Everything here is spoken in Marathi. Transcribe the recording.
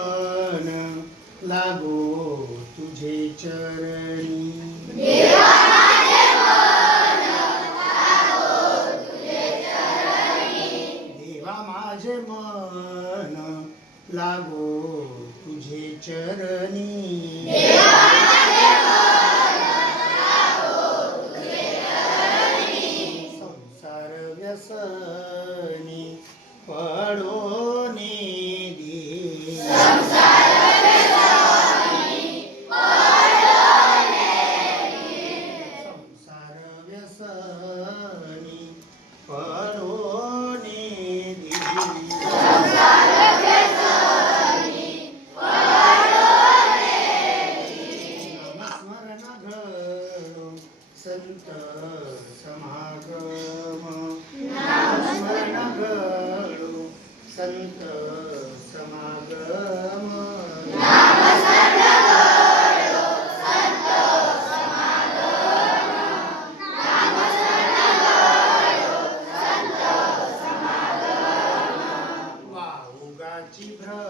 मन लागो तुझे चरणी. देवा माझे मन लागो तुझे चरणी. संसार व्यसनी पडो સાની પરોને સંત સમાગમ Братья и братья,